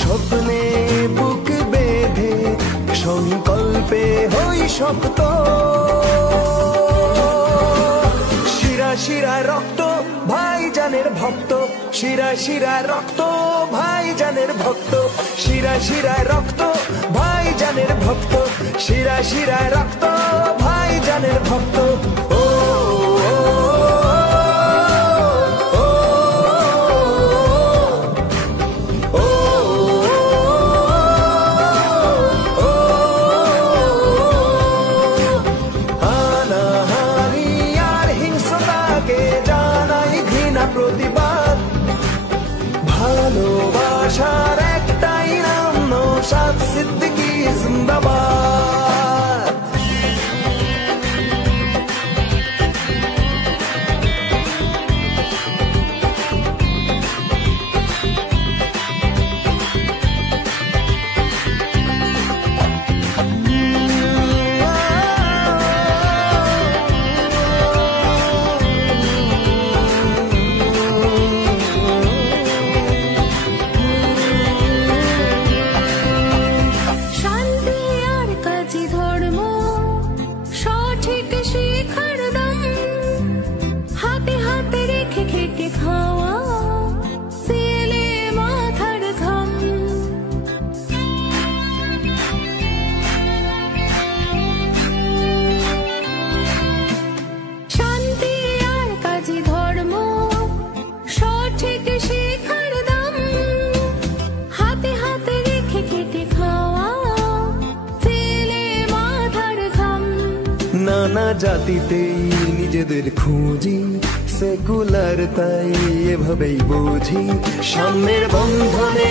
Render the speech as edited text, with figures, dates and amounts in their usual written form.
স্বপ্নে বুক বেঁধে সংকল্পে হই শক্ত। শিরায় শিরায় রক্ত ভাইজানের ভক্ত, শিরায় শিরায় রক্ত ভাইজানের ভক্ত, শিরায় শিরায় রক্ত ভাইজানের ভক্ত, শিরায় শিরায় রক্ত ভাইজানের ভক্ত। ও প্রতিবাদ, ভালোবাসার একটাই নাম নওশাদ সিদ্দিকী জিন্দাবাদ। নানা জাতিতেই নিজেদের খুঁজি, সেকুলার তাই এভাবেই বুঝি, সাম্যের বন্ধনে